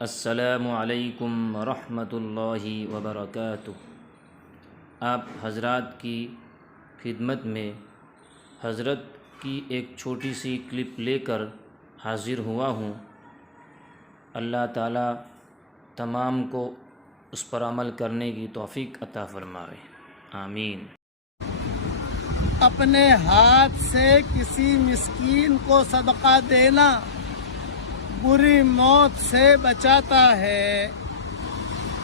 السلام علیکم ورحمۃ اللہ وبرکاتہ۔ آپ حضرات کی خدمت میں حضرت کی ایک چھوٹی سی کلپ لے کر حاضر ہوا ہوں۔ اللہ تعالیٰ تمام کو اس پر عمل کرنے کی توفیق عطا فرمائے، آمین۔ اپنے ہاتھ سے کسی مسکین کو صدقہ دینا بری موت سے بچاتا ہے۔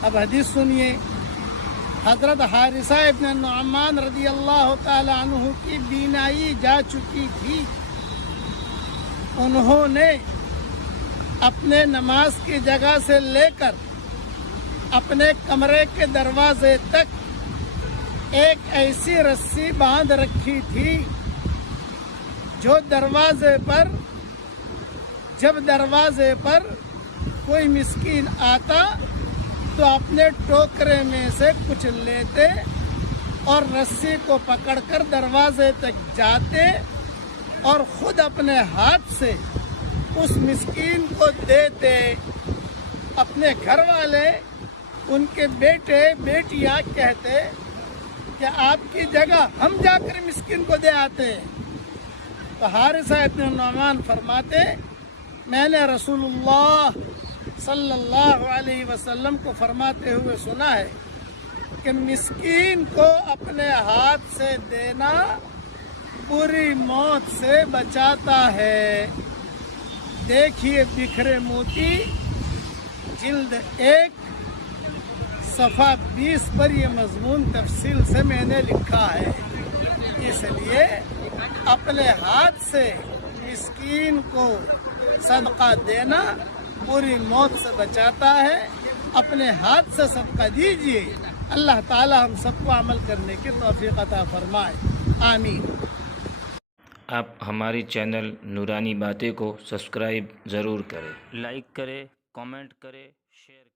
اب حدیث سنیے۔ حضرت حارثہ ابن نعمان رضی اللہ تعالی عنہ کی بینائی جا چکی تھی۔ انہوں نے اپنے نماز کی جگہ سے لے کر اپنے کمرے کے دروازے تک ایک ایسی رسی باندھ رکھی تھی جو جب دروازے پر کوئی مسکین آتا تو اپنے ٹوکرے میں سے کچھ لیتے اور رسی کو پکڑ کر دروازے تک جاتے اور خود اپنے ہاتھ سے اس مسکین کو دیتے۔ اپنے گھر والے، ان کے بیٹے بیٹیاں کہتے کہ آپ کی جگہ ہم جا کر مسکین کو دے آتے ہیں۔ تو حارثہ ابن نعمان فرماتے، میں نے رسول اللہ صلی اللہ علیہ وسلم کو فرماتے ہوئے سنا ہے کہ مسکین کو اپنے ہاتھ سے دینا بری موت سے بچاتا ہے۔ دیکھیے بکھرے موتی جلد 1 صفحہ 20 پر یہ مضمون تفصیل سے میں نے لکھا ہے۔ اس لیے اپنے ہاتھ سے مسکین کو صدقہ دینا بری موت سے بچاتا ہے۔ اپنے ہاتھ سے صدقہ دیجیے، اللہ تعالی ہم سب کو عمل کرنے کی توفیق عطا فرمائے، آمین۔ آپ ہماری چینل نورانی باتیں کو سبسکرائب ضرور کریں، لائک کریں، کامنٹ کریں، شیئر کریں۔